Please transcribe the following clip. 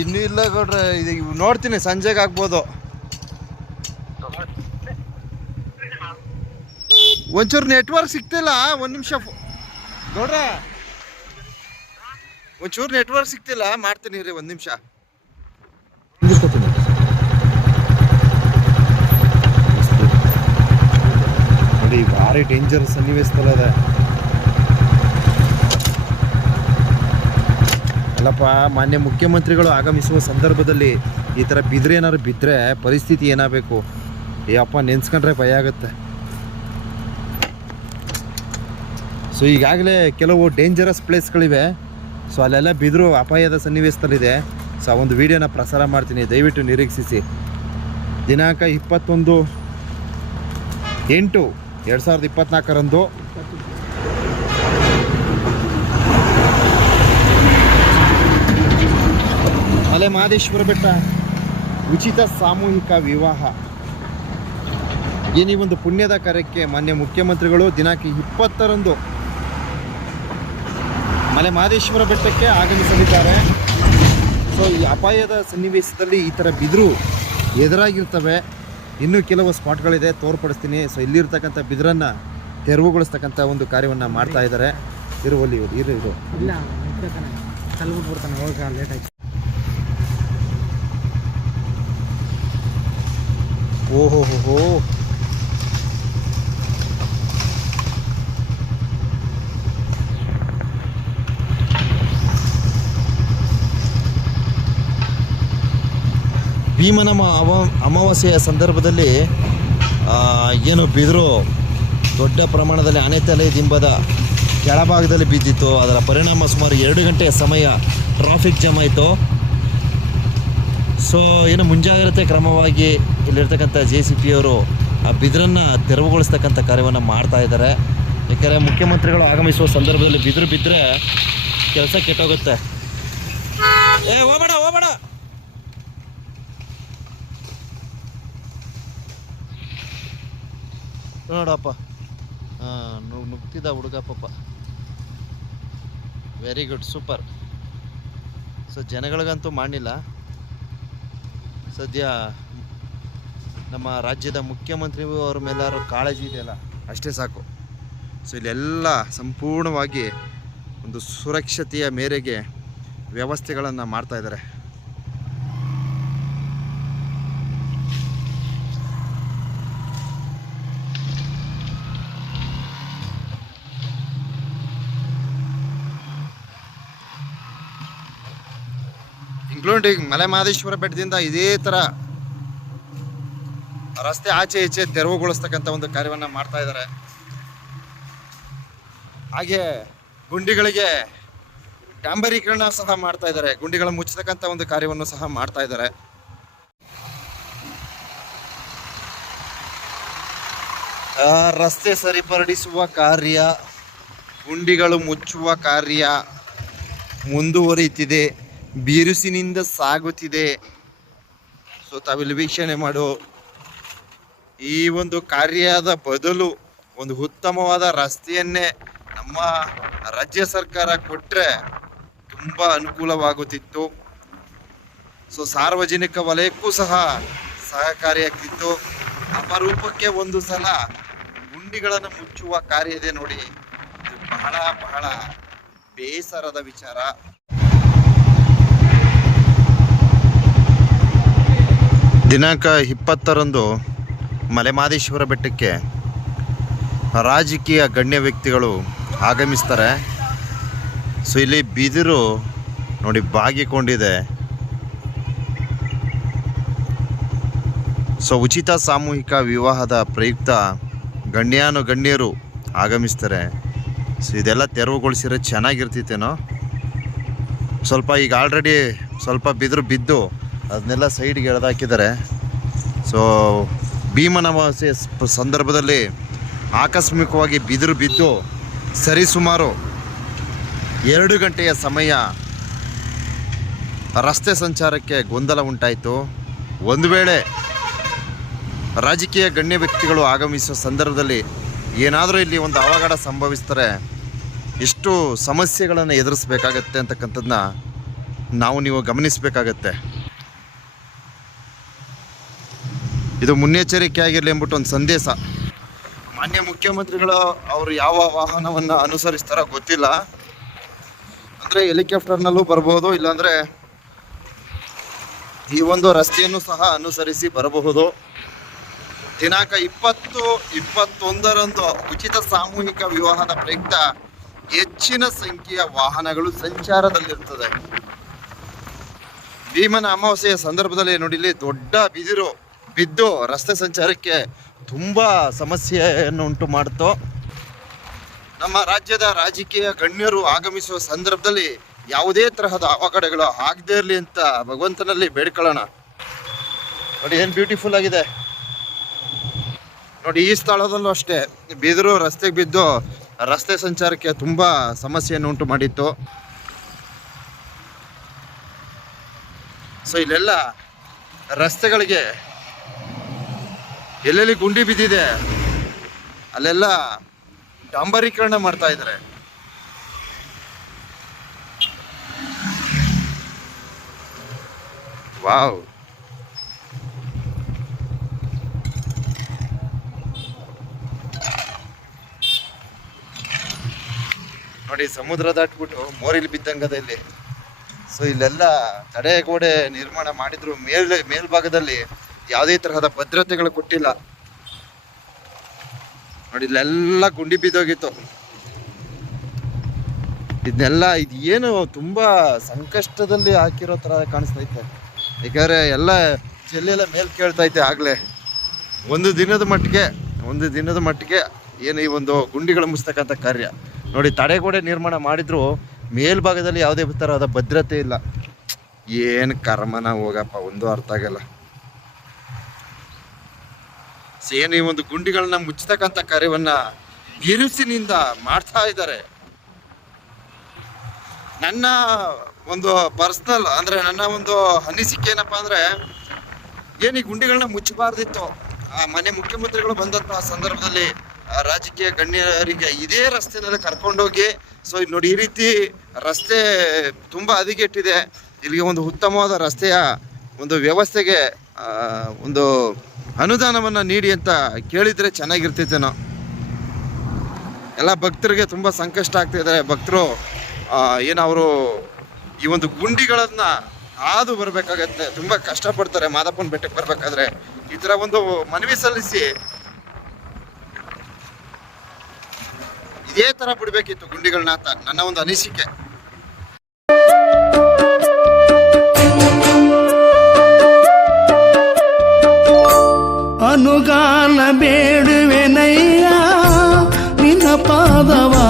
ಇನ್ನೂ ಇಲ್ಲ ಗೌಡ್ರೆ, ಇದು ನೋಡ್ತೀನಿ, ಸಂಜೆಗೆ ಆಗ್ಬೋದು. ಒಂಚೂರು ನೆಟ್ವರ್ಕ್ ಸಿಗ್ತಿಲ್ಲ, ಒಂದು ನಿಮಿಷ ಗೌಡ್ರೆ, ಒಂಚೂರು ನೆಟ್ವರ್ಕ್ ಸಿಗ್ತಿಲ್ಲ, ಮಾಡ್ತೀನಿ ರೀ ಒಂದು ನಿಮಿಷ. ಭಾರಿ ಡೇಂಜರ್ ಸನ್ನಿವೇಶದಲ್ಲದೆ. ಅಲ್ಲಪ್ಪ, ಮಾನ್ಯ ಮುಖ್ಯಮಂತ್ರಿಗಳು ಆಗಮಿಸುವ ಸಂದರ್ಭದಲ್ಲಿ ಈ ಥರ ಬಿದ್ರೆ ಏನಾದ್ರು ಬಿದ್ದರೆ ಪರಿಸ್ಥಿತಿ ಏನಾಗಬೇಕು? ಏ ಅಪ್ಪ, ನೆನ್ಸ್ಕೊಂಡ್ರೆ ಭಯ ಆಗುತ್ತೆ. ಸೊ ಈಗಾಗಲೇ ಕೆಲವು ಡೇಂಜರಸ್ ಪ್ಲೇಸ್ಗಳಿವೆ ಸೊ ಅಲ್ಲೆಲ್ಲ ಬಿದ್ದರೂ ಅಪಾಯದ ಸನ್ನಿವೇಶದಲ್ಲಿದೆ. ಸೊ ಆ ಒಂದು ವಿಡಿಯೋನ ಪ್ರಸಾರ ಮಾಡ್ತೀನಿ. ದಯವಿಟ್ಟು ನಿರೀಕ್ಷಿಸಿ. ದಿನಾಂಕ ಇಪ್ಪತ್ತೊಂದು ಎಂಟು, ಎರಡು ಸಾವಿರದ ಇಪ್ಪತ್ನಾಲ್ಕರಂದು ಮಲೆ ಮಹದೇಶ್ವರ ಬೆಟ್ಟ. ಉಚಿತ ಸಾಮೂಹಿಕ ವಿವಾಹ. ಏನೀ ಈ ಒಂದು ಪುಣ್ಯದ ಕಾರ್ಯಕ್ಕೆ ಮಾನ್ಯ ಮುಖ್ಯಮಂತ್ರಿಗಳು ದಿನಾಂಕ ಇಪ್ಪತ್ತರಂದು ಮಲೆ ಮಹದೇಶ್ವರ ಬೆಟ್ಟಕ್ಕೆ ಆಗಮಿಸಲಿದ್ದಾರೆ. ಸೊ ಈ ಅಪಾಯದ ಸನ್ನಿವೇಶದಲ್ಲಿ ಈ ಥರ ಬಿದಿರು ಎದುರಾಗಿರ್ತವೆ. ಇನ್ನೂ ಕೆಲವು ಸ್ಪಾಟ್ಗಳಿದೆ ತೋರ್ಪಡಿಸ್ತೀನಿ. ಸೊ ಇಲ್ಲಿರ್ತಕ್ಕಂಥ ಬಿದಿರನ್ನು ತೆರವುಗೊಳಿಸ್ತಕ್ಕಂಥ ಒಂದು ಕಾರ್ಯವನ್ನು ಮಾಡ್ತಾ ಇದ್ದಾರೆ. ಇರುವಲ್ಲಿ ಇರು ಇದು ಇಲ್ಲ ಕಲ್ಬಿಟ್ಟು ಬರ್ತಾನೆ ಹೋಗ ಲೇಟ್ ಆಯ್ತು ಓಹೋ ಹೋ ಭೀಮನಮ ಅವ ಅಮಾವಾಸ್ಯೆಯ ಸಂದರ್ಭದಲ್ಲಿ ಏನು ಬಿದ್ದರೂ ದೊಡ್ಡ ಪ್ರಮಾಣದಲ್ಲಿ ಆನೆತಲೆ ದಿಂಬದ ಕೆಳಭಾಗದಲ್ಲಿ ಬಿದ್ದಿತ್ತು. ಅದರ ಪರಿಣಾಮ ಸುಮಾರು ಎರಡು ಗಂಟೆಯ ಸಮಯ ಟ್ರಾಫಿಕ್ ಜಾಮ್ ಆಯಿತು. ಸೊ, ಏನು ಮುಂಜಾಗ್ರತೆ ಕ್ರಮವಾಗಿ ಇಲ್ಲಿರ್ತಕ್ಕಂಥ ಜೆ ಸಿ ಪಿ ಅವರು, ಆ ಬಿದಿರನ್ನು ತೆರವುಗೊಳಿಸ್ತಕ್ಕಂಥ ಕಾರ್ಯವನ್ನು ಮಾಡ್ತಾ ಇದ್ದಾರೆ. ಯಾಕೆಂದರೆ ಮುಖ್ಯಮಂತ್ರಿಗಳು ಆಗಮಿಸುವ ಸಂದರ್ಭದಲ್ಲಿ ಬಿದಿರು ಬಿದ್ದರೆ ಕೆಲಸ ಕೆಟ್ಟೋಗುತ್ತೆ. ಏ, ಹೋಗಬೇಡ ಹೋಗಬೇಡ! ನೋಡಪ್ಪ. ಹಾಂ ನುಗ್ತಿದ್ದ ಹುಡುಗ ಪಾಪ. ವೆರಿ ಗುಡ್ ಸೂಪರ್ ಸೊ ಜನಗಳಿಗಂತೂ ಮಾಡಿಲ್ಲ ಸದ್ಯ ನಮ್ಮ ರಾಜ್ಯದ ಮುಖ್ಯಮಂತ್ರಿ ಅವ್ರ ಮೇಲಾರು ಕಾಳಜಿ ಇದೆಯಲ್ಲ ಅಷ್ಟೇ ಸಾಕು. ಸೊ ಇಲ್ಲೆಲ್ಲ ಸಂಪೂರ್ಣವಾಗಿ ಒಂದು ಸುರಕ್ಷತೆಯ ಮೇರೆಗೆ ವ್ಯವಸ್ಥೆಗಳನ್ನು ಮಾಡ್ತಾ ಇದ್ದಾರೆ ಈಗ ಮಲೆ ಮಹದೇಶ್ವರ ಬೆಟ್ಟದಿಂದ ಇದೇ ಥರ ರಸ್ತೆ ಆಚೆ ಈಚೆ ತೆರವುಗೊಳಿಸ್ತಕ್ಕಂಥ ಒಂದು ಕಾರ್ಯವನ್ನು ಮಾಡ್ತಾ ಇದ್ದಾರೆ. ಹಾಗೆ ಗುಂಡಿಗಳಿಗೆ ಡಾಂಬರೀಕರಣ ಸಹ ಮಾಡ್ತಾ ಇದ್ದಾರೆ. ಗುಂಡಿಗಳ ಮುಚ್ಚತಕ್ಕಂಥ ಒಂದು ಕಾರ್ಯವನ್ನು ಸಹ ಮಾಡ್ತಾ ಇದ್ದಾರೆ. ರಸ್ತೆ ಸರಿಪಡಿಸುವ ಕಾರ್ಯ, ಗುಂಡಿಗಳು ಮುಚ್ಚುವ ಕಾರ್ಯ ಮುಂದುವರಿಯುತ್ತಿದೆ ಬಿರುಸಿನಿಂದ ಸಾಗುತ್ತಿದೆ. ಸೊ ತಾವಿಲ್ಲಿ ವೀಕ್ಷಣೆ ಮಾಡು ಈ ಒಂದು ಕಾರ್ಯದ ಬದಲು ಒಂದು ಉತ್ತಮವಾದ ರಸ್ತೆಯನ್ನೇ ನಮ್ಮ ರಾಜ್ಯ ಸರ್ಕಾರ ಕೊಟ್ಟರೆ ತುಂಬ ಅನುಕೂಲವಾಗುತ್ತಿತ್ತು. ಸೊ ಸಾರ್ವಜನಿಕ ವಲಯಕ್ಕೂ ಸಹ ಸಹಕಾರಿಯಾಗ್ತಿತ್ತು. ಅಪರೂಪಕ್ಕೆ ಒಂದು ಸಲ ಗುಂಡಿಗಳನ್ನು ಮುಚ್ಚುವ ಕಾರ್ಯ ಇದೆ ನೋಡಿ. ಬಹಳ ಬಹಳ ಬೇಸರದ ವಿಚಾರ. ದಿನಾಂಕ ಇಪ್ಪತ್ತರಂದು ಮಲೆಮಾದೇಶ್ವರ ಬೆಟ್ಟಕ್ಕೆ ರಾಜಕೀಯ ಗಣ್ಯ ವ್ಯಕ್ತಿಗಳು ಆಗಮಿಸ್ತಾರೆ. ಸೊ, ಇಲ್ಲಿ ಬಿದಿರು ನೋಡಿ ಬಾಗಿಕೊಂಡಿದೆ. ಸೊ, ಉಚಿತ ಸಾಮೂಹಿಕ ವಿವಾಹದ ಪ್ರಯುಕ್ತ ಗಣ್ಯಾನು ಗಣ್ಯರು ಆಗಮಿಸ್ತಾರೆ. ಸೊ, ಇದೆಲ್ಲ ತೆರವುಗೊಳಿಸಿರೋ ಚೆನ್ನಾಗಿರ್ತಿತ್ತೇನೋ. ಸ್ವಲ್ಪ ಈಗ ಆಲ್ರೆಡಿ ಸ್ವಲ್ಪ ಬಿದಿರು ಬಿದ್ದು ಅದನ್ನೆಲ್ಲ ಸೈಡ್ಗೆ ಎಳೆದಾಕಿದ್ದಾರೆ. ಸೊ ಭೀಮನ ಅಮಾವಾಸ್ಯೆ ಸಂದರ್ಭದಲ್ಲಿ ಆಕಸ್ಮಿಕವಾಗಿ ಬಿದಿರು ಬಿದ್ದು ಸರಿಸುಮಾರು ಎರಡು ಗಂಟೆಯ ಸಮಯ ರಸ್ತೆ ಸಂಚಾರಕ್ಕೆ ಗೊಂದಲ ಉಂಟಾಯಿತು. ಒಂದು ವೇಳೆ ರಾಜಕೀಯ ಗಣ್ಯ ವ್ಯಕ್ತಿಗಳು ಆಗಮಿಸುವ ಸಂದರ್ಭದಲ್ಲಿ ಏನಾದರೂ ಇಲ್ಲಿ ಒಂದು ಅವಘಡ ಸಂಭವಿಸ್ತಾರೆ ಎಷ್ಟು ಸಮಸ್ಯೆಗಳನ್ನು ಎದುರಿಸಬೇಕಾಗತ್ತೆ ಅಂತಕ್ಕಂಥದ್ದನ್ನ ನಾವು ನೀವು ಗಮನಿಸಬೇಕಾಗತ್ತೆ. ಇದು ಮುನ್ನೆಚ್ಚರಿಕೆ ಆಗಿರಲಿ ಎಂಬಿಟ್ಟು ಒಂದು ಸಂದೇಶ. ಮಾನ್ಯ ಮುಖ್ಯಮಂತ್ರಿಗಳು ಅವರು ಯಾವ ವಾಹನವನ್ನು ಅನುಸರಿಸ್ತಾರೋ ಗೊತ್ತಿಲ್ಲ. ಅಂದರೆ ಹೆಲಿಕಾಪ್ಟರ್ನಲ್ಲೂ ಬರ್ಬೋದು, ಇಲ್ಲಾಂದರೆ ಈ ಒಂದು ರಸ್ತೆಯನ್ನು ಸಹ ಅನುಸರಿಸಿ ಬರಬಹುದು. ದಿನಾಂಕ ಇಪ್ಪತ್ತು, ಇಪ್ಪತ್ತೊಂದರಂದು ಉಚಿತ ಸಾಮೂಹಿಕ ವಿವಾಹದ ಪ್ರಯುಕ್ತ ಹೆಚ್ಚಿನ ಸಂಖ್ಯೆಯ ವಾಹನಗಳು ಸಂಚಾರದಲ್ಲಿರುತ್ತದೆ. ಭೀಮನ ಅಮಾವಾಸ್ಯೆಯ ಸಂದರ್ಭದಲ್ಲಿ ನೋಡಿಲಿ ದೊಡ್ಡ ಬಿದಿರು. ಬಿದ್ದು ರಸ್ತೆ ಸಂಚಾರಕ್ಕೆ ತುಂಬ ಸಮಸ್ಯೆಯನ್ನು ಉಂಟು ಮಾಡಿತು. ನಮ್ಮ ರಾಜ್ಯದ ರಾಜಕೀಯ ಗಣ್ಯರು ಆಗಮಿಸುವ ಸಂದರ್ಭದಲ್ಲಿ ಯಾವುದೇ ತರಹದ ಅವಘಡಗಳು ಆಗದೇ ಇರಲಿ ಅಂತ ಭಗವಂತನಲ್ಲಿ ಬೇಡ್ಕೊಳ್ಳೋಣ. ನೋಡಿ, ಏನು ಬ್ಯೂಟಿಫುಲ್ ಆಗಿದೆ. ನೋಡಿ, ಈ ಸ್ಥಳದಲ್ಲೂ ಅಷ್ಟೇ. ಬಿದಿರು ರಸ್ತೆಗೆ ಬಿದ್ದು ರಸ್ತೆ ಸಂಚಾರಕ್ಕೆ ತುಂಬ ಸಮಸ್ಯೆಯನ್ನು ಉಂಟು ಮಾಡಿತ್ತು. ಸೊ ಇಲ್ಲೆಲ್ಲ ರಸ್ತೆಗಳಿಗೆ ಎಲ್ಲೆಲ್ಲಿ ಗುಂಡಿ ಬಿದ್ದಿದೆ? ಅಲ್ಲೆಲ್ಲ ಡಾಂಬರೀಕರಣ ಮಾಡ್ತಾ ಇದ್ದಾರೆ. ವಾವ್. ನೋಡಿ, ಸಮುದ್ರ ದಾಟ್ಬಿಟ್ಟು ಮೋರಿಲಿ ಬಿದ್ದಂಗದ ಇಲ್ಲಿ. ಸೊ ಇಲ್ಲೆಲ್ಲ ತಡೆ ಗೋಡೆ ನಿರ್ಮಾಣ ಮಾಡಿದ್ರು. ಮೇಲ್, ಮೇಲ್ಭಾಗದಲ್ಲಿ ಯಾವುದೇ ತರಹದ ಭದ್ರತೆಗಳು ಕೊಟ್ಟಿಲ್ಲ. ನೋಡಿ ಇಲ್ಲೆಲ್ಲ ಗುಂಡಿ ಬಿದ್ದೋಗಿತ್ತು. ಇದನ್ನೆಲ್ಲ ಇದು ಏನು ತುಂಬಾ ಸಂಕಷ್ಟದಲ್ಲಿ ಹಾಕಿರೋ ತರ ಕಾಣಿಸ್ತೈತೆ. ಯಾಕಂದ್ರೆ ಎಲ್ಲ ಚೆಲ್ಲೆಲ್ಲ ಮೇಲ್ ಕೇಳ್ತೈತೆ ಆಗ್ಲೇ. ಒಂದು ದಿನದ ಮಟ್ಟಿಗೆ, ಒಂದು ದಿನದ ಮಟ್ಟಿಗೆ ಏನು ಈ ಒಂದು ಗುಂಡಿಗಳು ಮುಸ್ತಕ್ಕಂಥ ಕಾರ್ಯ. ನೋಡಿ, ತಡೆಗೋಡೆ ನಿರ್ಮಾಣ ಮಾಡಿದ್ರು, ಮೇಲ್ಭಾಗದಲ್ಲಿ ಯಾವುದೇ ತರಹದ ಭದ್ರತೆ ಇಲ್ಲ. ಏನು ಕರ್ಮನ ಹೋಗಪ್ಪ, ಒಂದು ಅರ್ಥ ಆಗಲ್ಲ. ಸೊ ಏನು ಈ ಒಂದು ಗುಂಡಿಗಳನ್ನ ಮುಚ್ಚತಕ್ಕಂಥ ಕಾರ್ಯವನ್ನ ಬಿರುಸಿನಿಂದ ಮಾಡ್ತಾ ಇದ್ದಾರೆ. ನನ್ನ ಒಂದು ಪರ್ಸ್ನಲ್ ಅಂದ್ರೆ ನನ್ನ ಒಂದು ಅನಿಸಿಕೆ ಏನಪ್ಪಾ ಅಂದ್ರೆ, ಏನು ಈ ಗುಂಡಿಗಳನ್ನ ಮುಚ್ಚಬಾರ್ದಿತ್ತು? ಆ ಮನೆ ಮುಖ್ಯಮಂತ್ರಿಗಳು ಬಂದಂತಹ ಸಂದರ್ಭದಲ್ಲಿ ರಾಜಕೀಯ ಗಣ್ಯರಿಗೆ ಇದೇ ರಸ್ತೆನಲ್ಲಿ ಕರ್ಕೊಂಡೋಗಿ, ಸೊ ನೋಡಿ ಈ ರೀತಿ ರಸ್ತೆ ತುಂಬಾ ಹದಗೆಟ್ಟಿದೆ. ಇಲ್ಲಿಗೆ ಒಂದು ಉತ್ತಮವಾದ ರಸ್ತೆಯ ಒಂದು ವ್ಯವಸ್ಥೆಗೆ ಒಂದು ಅನುದಾನವನ್ನ ನೀಡಿ ಅಂತ ಕೇಳಿದರೆ ಚೆನ್ನಾಗಿರ್ತೈತೇನೋ ಎಲ್ಲ ಭಕ್ತರಿಗೆ ತುಂಬ ಸಂಕಷ್ಟ ಆಗ್ತಿದೆ ಭಕ್ತರು ಏನು ಅವರು ಈ ಒಂದು ಗುಂಡಿಗಳನ್ನು ಹಾದು ಬರಬೇಕಾಗತ್ತೆ. ತುಂಬ ಕಷ್ಟಪಡ್ತಾರೆ. ಮಾದಪ್ಪನ ಬೆಟ್ಟಕ್ಕೆ ಬರಬೇಕಾದ್ರೆ ಈ ಥರ ಒಂದು ಮನವಿ ಸಲ್ಲಿಸಿ ಇದೇ ಥರ ಬಿಡಬೇಕಿತ್ತು ಗುಂಡಿಗಳನ್ನ ಅಂತ ನನ್ನ ಒಂದು ಅನಿಸಿಕೆ. అనుగాల బేడువెనయ్యా నిన్న పాదవా